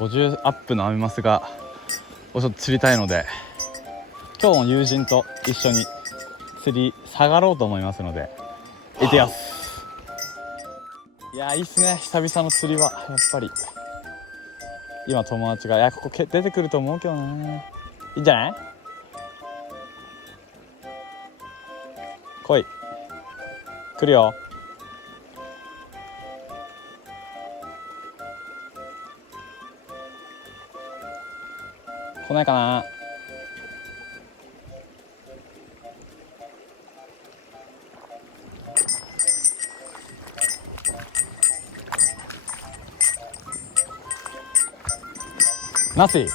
50アップのアメマスがちょっと釣りたいので、今日も友人と一緒に釣り下がろうと思いますので行ってきます。いやいいっすね、久々の釣りは。やっぱり今友達がここ出てくると思うけどね。いいんじゃない？来い、来るよ。来ないかな。ナスイ。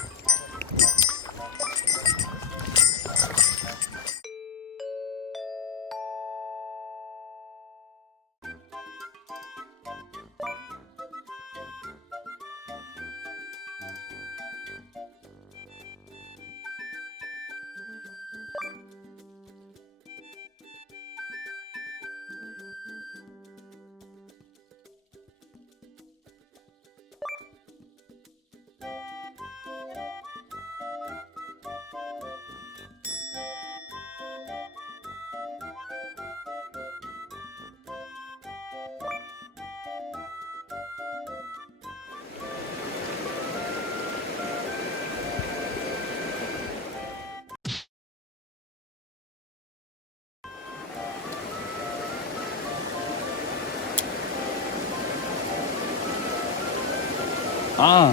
あ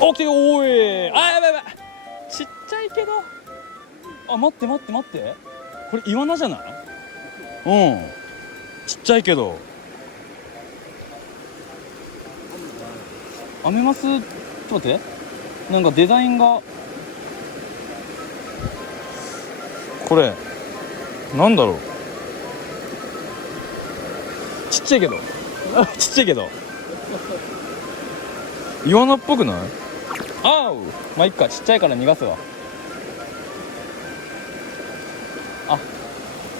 あ、起きてよ。おい、やばいやばい、ちっちゃいけど。待って待って待って、これイワナじゃない？ちっちゃいけど。アメマス、ちょっと待って、なんかデザインがこれなんだろう。ちっちゃいけどちっちゃいけどイワナっぽくない？まあいっか、ちっちゃいから逃がすわ。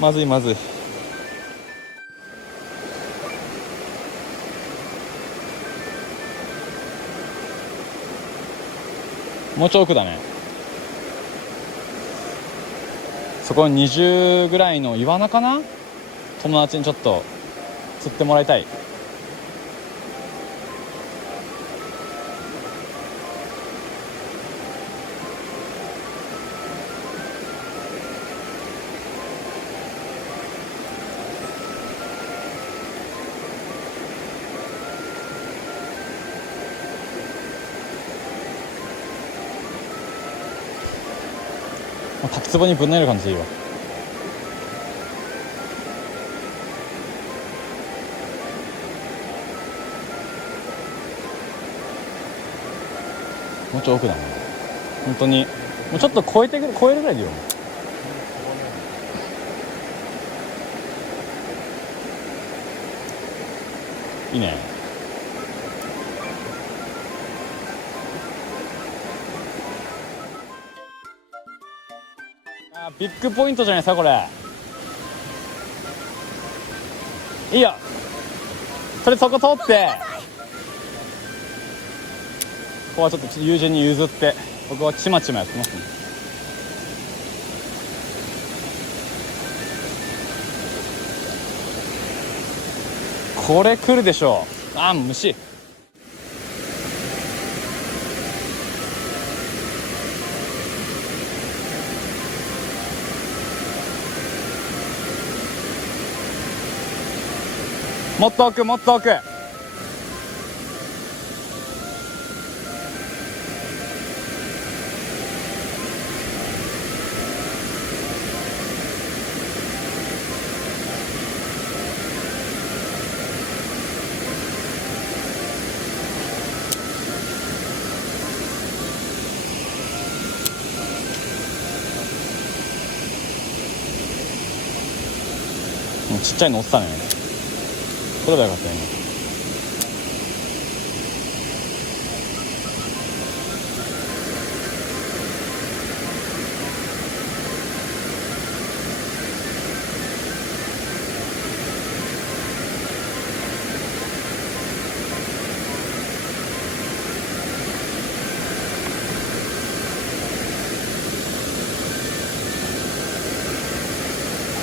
まずいまずい。もうちょい奥だね。そこに20ぐらいのイワナかな。友達にちょっと釣ってもらいたい。滝壺にぶん投げる感じでいいわ。もうちょい奥だね。本当にもうちょっと超えるぐらいでいいよ。いいね。ビッグポイントじゃないですかこれ。いいよ、それそこ通って、ここはちょっと友人に譲って僕はちまちまやってますね。これ来るでしょう。虫。もっと奥、もっと奥。ちっちゃいの落ちたね。こればよかったね。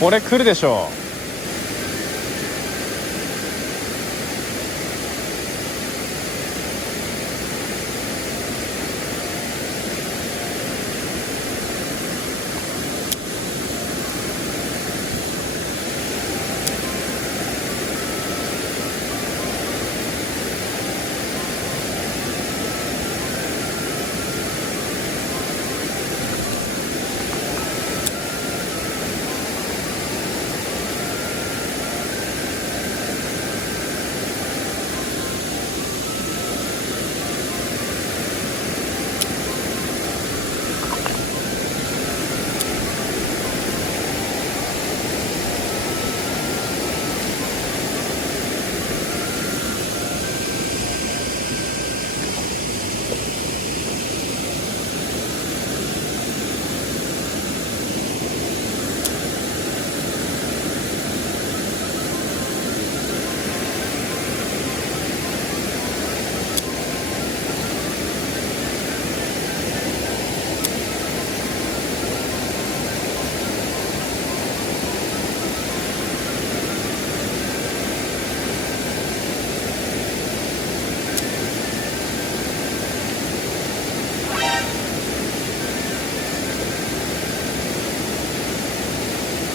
これ来るでしょ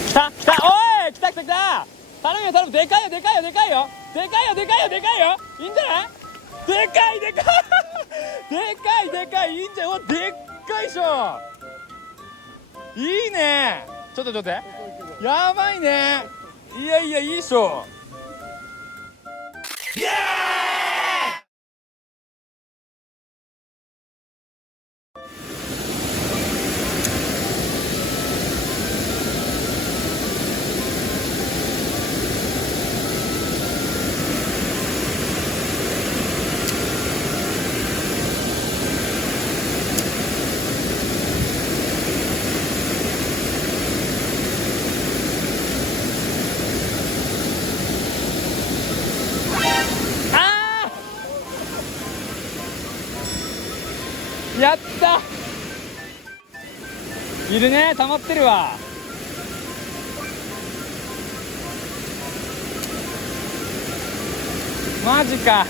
来た来た、おい来た来た来た、頼むよ頼む、でかいよでかいよでかいよでかいよでかいよでかいよ、いいんじゃない、でかいでかいでかいでかい、いいんじゃん、うわでっかいっしょ、いいね、ちょっと待って、やばいね、いやいやいいっしょ、イエーイ。やった、いるね、溜まってるわ、マジか、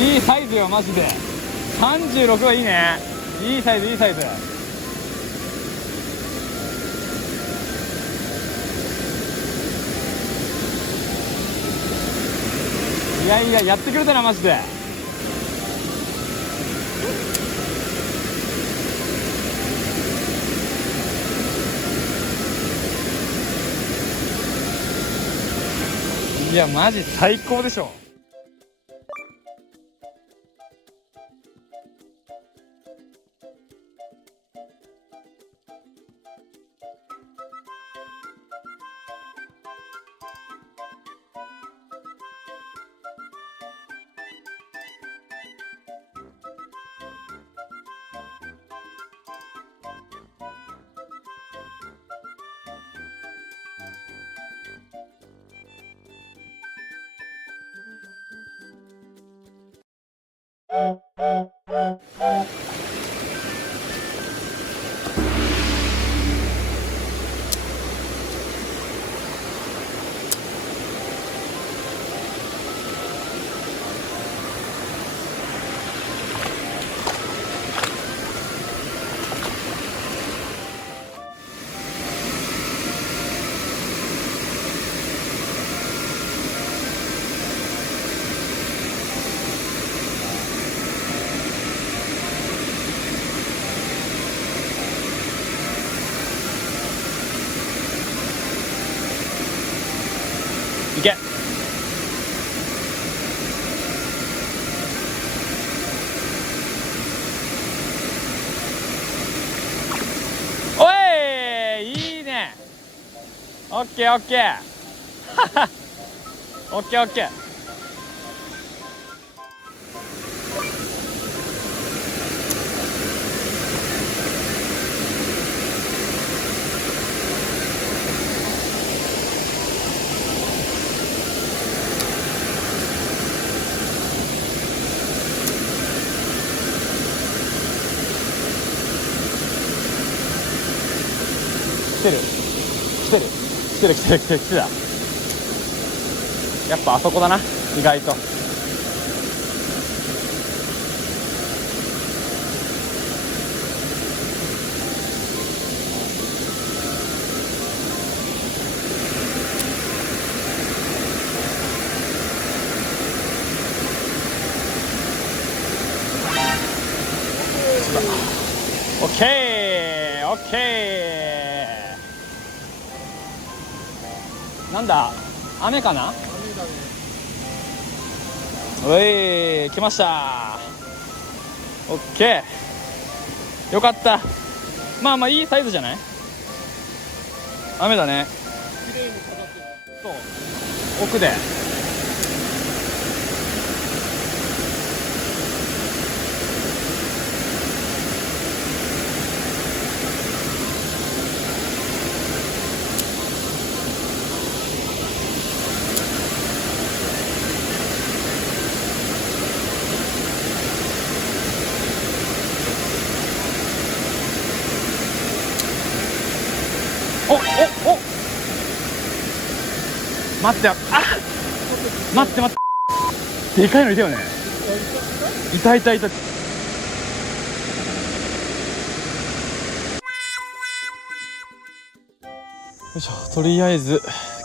いいサイズよマジで、36はいいね、いいサイズいいサイズ、いやいややってくれたなマジで、いやマジ最高でしょ。いけ、おいいいね、オッケーオッケー。オッケーオッケー。来てる来てる来てる来てる来てる来てた。やっぱあそこだな、意外と。オッケーオッケー。なんだ、雨かな。おい、来ました。オッケー、よかった。まあまあいいサイズじゃない。雨だね。綺麗にかかってる。そう、奥で。お待ってよ。あ、待って待って、でかいのいたよね。いたいたいた。よいしょ。とりあえず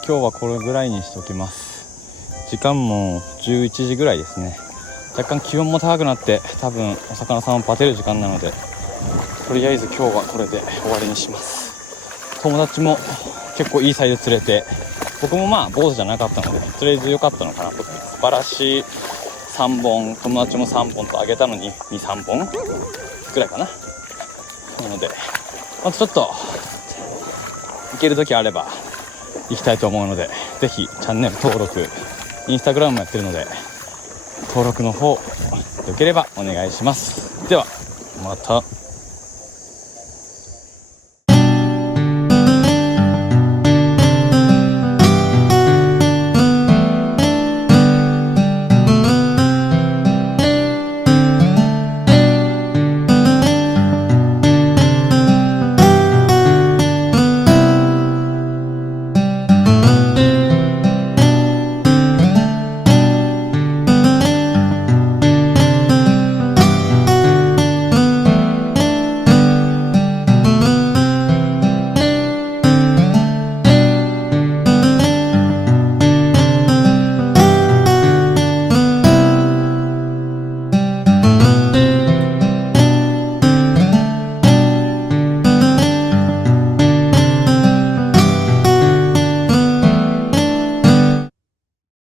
今日はこれぐらいにしておきます。時間も11時ぐらいですね。若干気温も高くなって、多分お魚さんをバテる時間なので、とりあえず今日はこれで終わりにします。友達も結構いいサイズ釣れて、僕もまあ坊主じゃなかったのでとりあえず良かったのかなと。バラシ3本、友達も3本とあげたのに 2,3 本ぐらいかな。なのでまたちょっと行ける時あれば行きたいと思うので、ぜひチャンネル登録、インスタグラムもやってるので登録の方よければお願いします。ではまた。